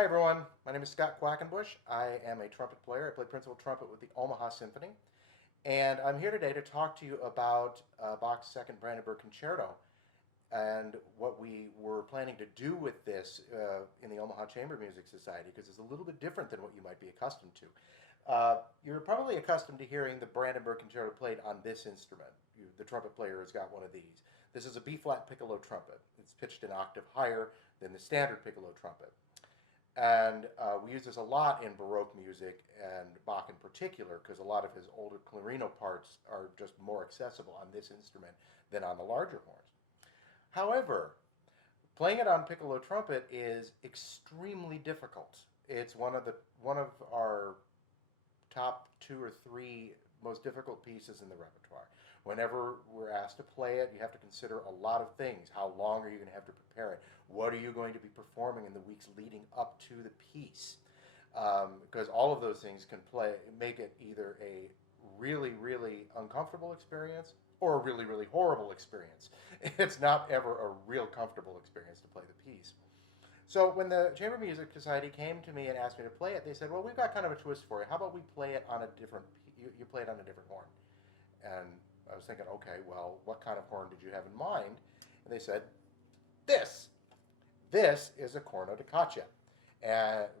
Hi everyone, my name is Scott Quackenbush. I am a trumpet player. I play principal trumpet with the Omaha Symphony. And I'm here today to talk to you about Bach's Second Brandenburg Concerto and what we were planning to do with this in the Omaha Chamber Music Society, because it's a little bit different than what you might be accustomed to. You're probably accustomed to hearing the Brandenburg Concerto played on this instrument. The trumpet player has got one of these. This is a B-flat piccolo trumpet. It's pitched an octave higher than the standard piccolo trumpet. And we use this a lot in Baroque music and Bach in particular, because a lot of his older clarino parts are just more accessible on this instrument than on the larger horns. However, playing it on piccolo trumpet is extremely difficult. It's one of our top 2 or 3 most difficult pieces in the repertoire. Whenever we're asked to play it, you have to consider a lot of things. How long are you going to have to prepare it? What are you going to be performing in the weeks leading up to the piece? Because all of those things can make it either a really, really uncomfortable experience or a really, really horrible experience. It's not ever a real comfortable experience to play the piece. So when the Chamber Music Society came to me and asked me to play it, they said, well, we've got kind of a twist for you. How about we play it on a different, you play it on a different horn? And I was thinking, okay, well, what kind of horn did you have in mind? And they said, this. This is a corna da caccia,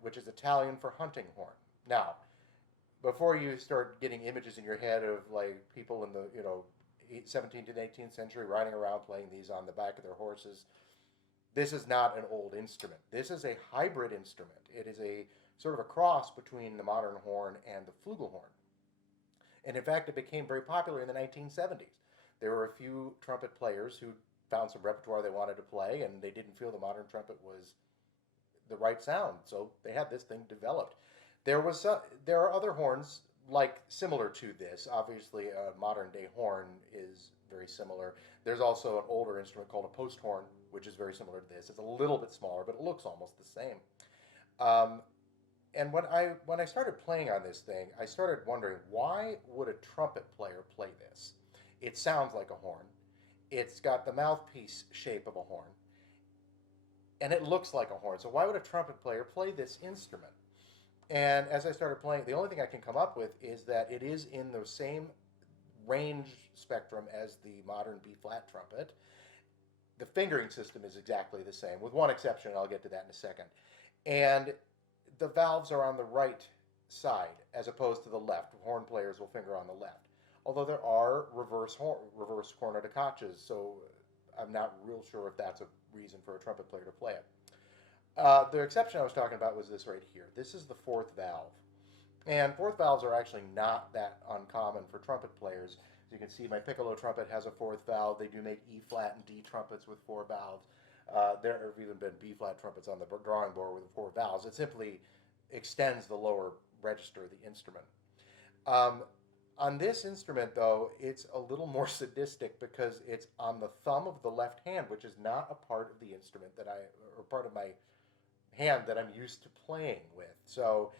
which is Italian for hunting horn. Now, before you start getting images in your head of like people in the 17th and 18th century riding around playing these on the back of their horses, this is not an old instrument. This is a hybrid instrument. It is a sort of a cross between the modern horn and the flugelhorn. And in fact, it became very popular in the 1970s. There were a few trumpet players who found some repertoire they wanted to play, and they didn't feel the modern trumpet was the right sound, so they had this thing developed. There are other horns similar to this. Obviously, a modern day horn is very similar. There's also an older instrument called a post horn, which is very similar to this. It's a little bit smaller, but it looks almost the same. And when I started playing on this thing, I started wondering, why would a trumpet player play this? It sounds like a horn. It's got the mouthpiece shape of a horn. And it looks like a horn. So why would a trumpet player play this instrument? And as I started playing, the only thing I can come up with is that it is in the same range spectrum as the modern B-flat trumpet. The fingering system is exactly the same, with one exception, and I'll get to that in a second. And the valves are on the right side as opposed to the left. Horn players will finger on the left. Although there are reverse corna da caccias, so I'm not real sure if that's a reason for a trumpet player to play it. The exception I was talking about was this right here. This is the fourth valve. And fourth valves are actually not that uncommon for trumpet players. As you can see, my piccolo trumpet has a fourth valve. They do make E-flat and D trumpets with 4 valves. There have even been B-flat trumpets on the drawing board with 4 valves. It simply extends the lower register of the instrument. On this instrument, though, it's a little more sadistic because it's on the thumb of the left hand, which is not a part of the instrument or part of my hand that I'm used to playing with. So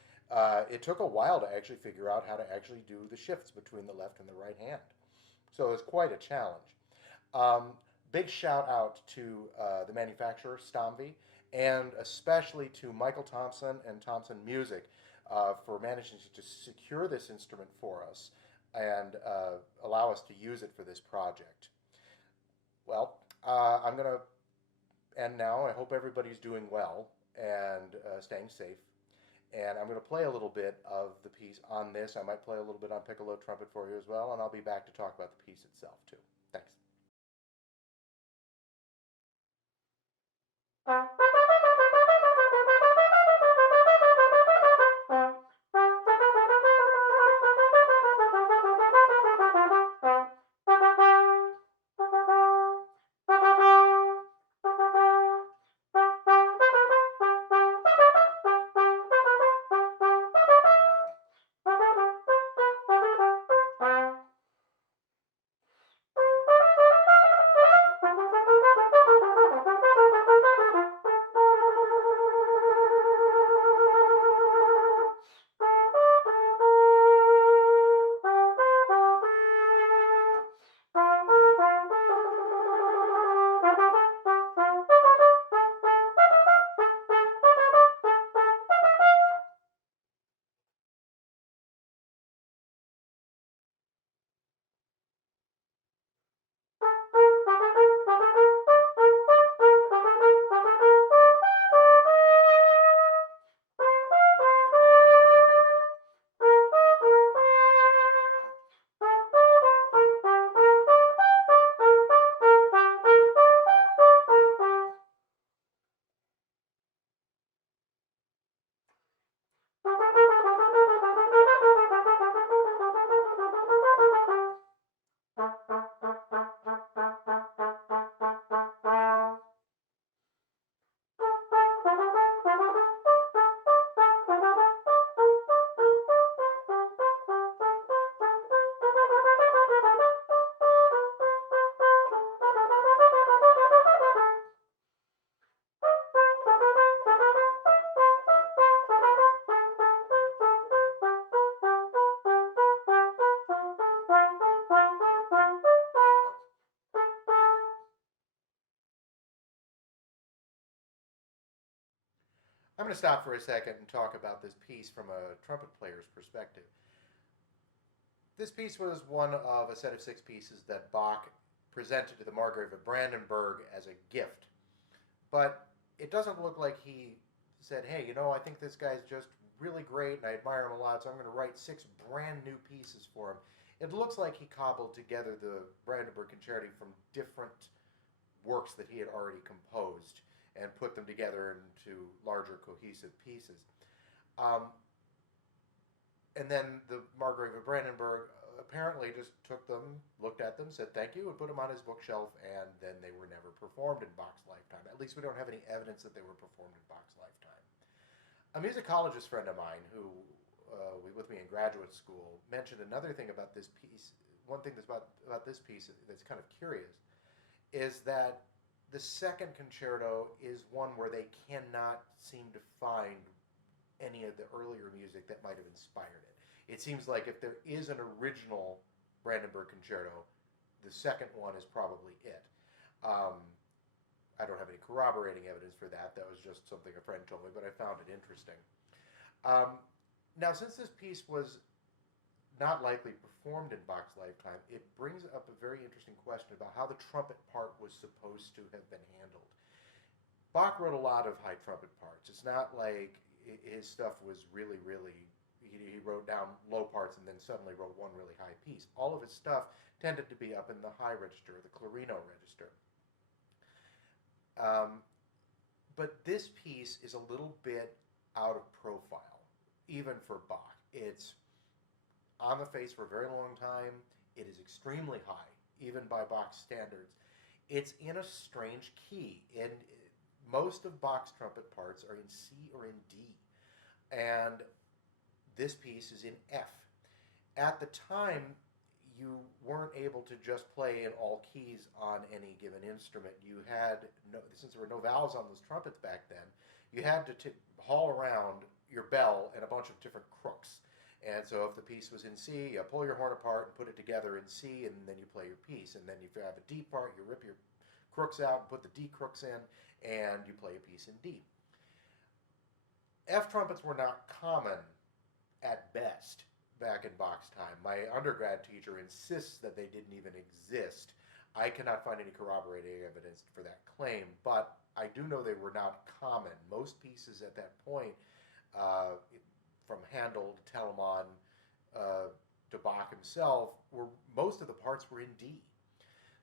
it took a while to actually figure out how to actually do the shifts between the left and the right hand. So it's quite a challenge. Big shout out to the manufacturer, Stomvy, and especially to Michael Thompson and Thompson Music for managing to secure this instrument for us and allow us to use it for this project. Well, I'm going to end now. I hope everybody's doing well and staying safe. And I'm going to play a little bit of the piece on this. I might play a little bit on piccolo trumpet for you as well, and I'll be back to talk about the piece itself too. Thanks. going to stop for a second and talk about this piece from a trumpet player's perspective. This piece was one of a set of 6 pieces that Bach presented to the Margrave of Brandenburg as a gift. But it doesn't look like he said, hey, you know, I think this guy's just really great and I admire him a lot, so I'm going to write 6 brand new pieces for him. It looks like he cobbled together the Brandenburg Concerto from different works that he had already composed and put them together into larger cohesive pieces. And then the Margrave of Brandenburg apparently just took them, looked at them, said thank you, and put them on his bookshelf, and then they were never performed in Bach's lifetime. At least we don't have any evidence that they were performed in Bach's lifetime. A musicologist friend of mine who was with me in graduate school mentioned another thing about this piece. One thing that's about this piece that's kind of curious is that the second concerto is one where they cannot seem to find any of the earlier music that might have inspired it. It seems like if there is an original Brandenburg Concerto, the second one is probably it. I don't have any corroborating evidence for that. That was just something a friend told me, but I found it interesting. Now, since this piece was not likely performed in Bach's lifetime, it brings up a very interesting question about how the trumpet part was supposed to have been handled. Bach wrote a lot of high trumpet parts. It's not like his stuff was really, he wrote down low parts and then suddenly wrote one really high piece. All of his stuff tended to be up in the high register, the clarino register. But this piece is a little bit out of profile, even for Bach. It's on the face for a very long time. It is extremely high, even by Bach's standards. It's in a strange key, and most of Bach's trumpet parts are in C or in D, and this piece is in F. At the time, you weren't able to just play in all keys on any given instrument. You had, since there were no valves on those trumpets back then, you had to haul around your bell and a bunch of different crooks. And so if the piece was in C, you pull your horn apart and put it together in C, and then you play your piece. And then if you have a D part, you rip your crooks out and put the D crooks in, and you play a piece in D. F trumpets were not common at best back in Bach's time. My undergrad teacher insists that they didn't even exist. I cannot find any corroborating evidence for that claim, but I do know they were not common. Most pieces at that point, from Handel to Telemann to Bach himself, most of the parts were in D.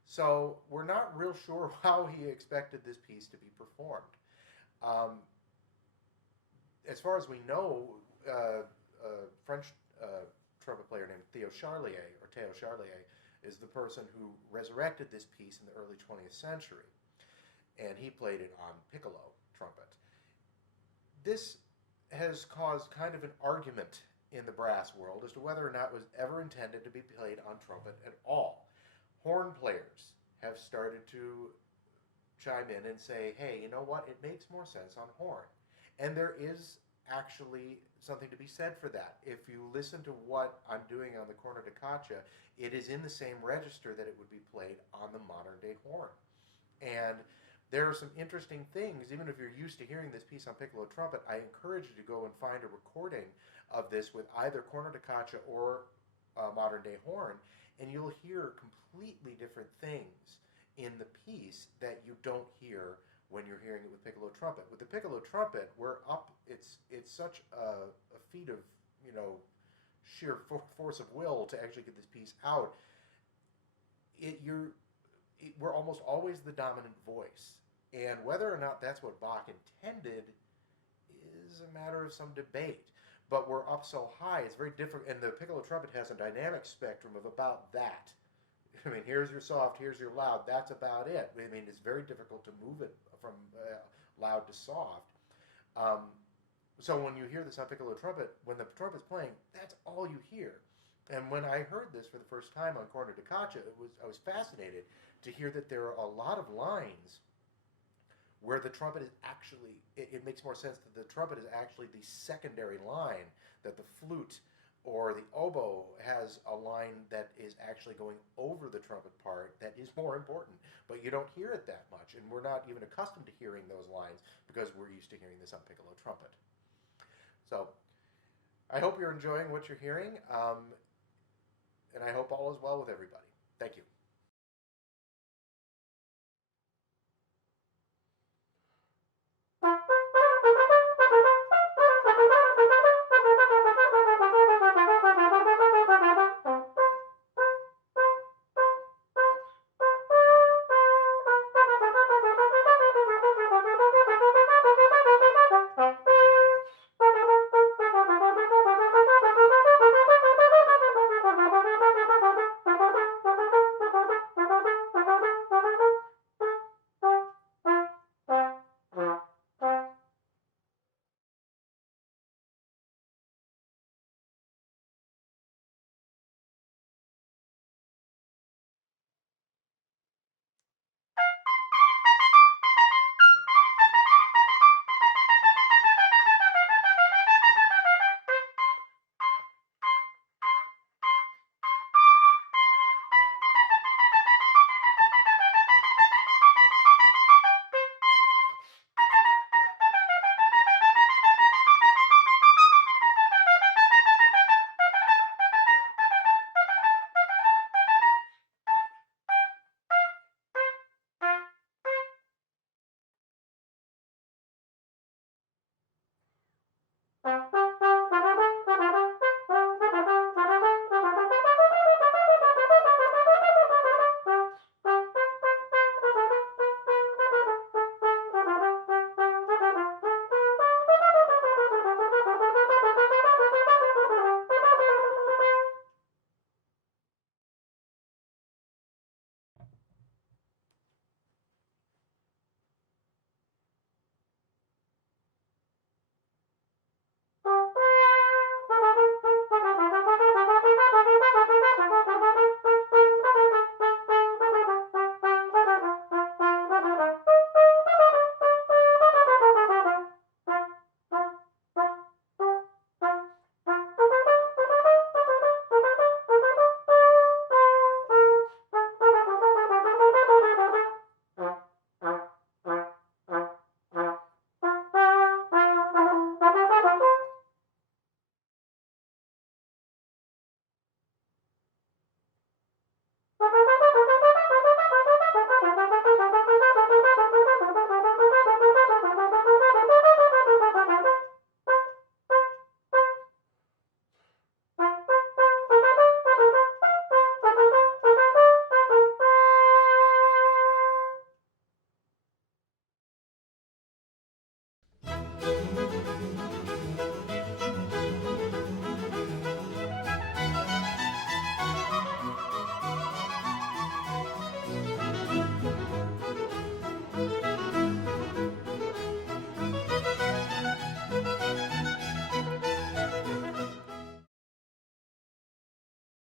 So we're not real sure how he expected this piece to be performed. As far as we know, a French trumpet player named Theo Charlier is the person who resurrected this piece in the early 20th century, and he played it on piccolo trumpet. This has caused kind of an argument in the brass world as to whether or not it was ever intended to be played on trumpet at all. Horn players have started to chime in and say, hey, you know what, it makes more sense on horn. And there is actually something to be said for that. If you listen to what I'm doing on the corna da caccia, it is in the same register that it would be played on the modern day horn. And there are some interesting things. Even if you're used to hearing this piece on piccolo trumpet, I encourage you to go and find a recording of this with either corna da caccia or modern day horn, and you'll hear completely different things in the piece that you don't hear when you're hearing it with piccolo trumpet. With the piccolo trumpet, we're up. It's such a feat of, you know, sheer force of will to actually get this piece out. We're almost always the dominant voice, and whether or not that's what Bach intended is a matter of some debate. But we're up so high, it's very different, and the piccolo trumpet has a dynamic spectrum of about that. I mean, here's your soft, here's your loud, that's about it. I mean, it's very difficult to move it from loud to soft. So when you hear this on piccolo trumpet, when the trumpet's playing, that's all you hear. And when I heard this for the first time on corna da caccia, I was fascinated to hear that there are a lot of lines where the trumpet is actually, it makes more sense that the trumpet is actually the secondary line, that the flute or the oboe has a line that is actually going over the trumpet part that is more important, but you don't hear it that much, and we're not even accustomed to hearing those lines because we're used to hearing this on piccolo trumpet. So I hope you're enjoying what you're hearing, and I hope all is well with everybody. Thank you.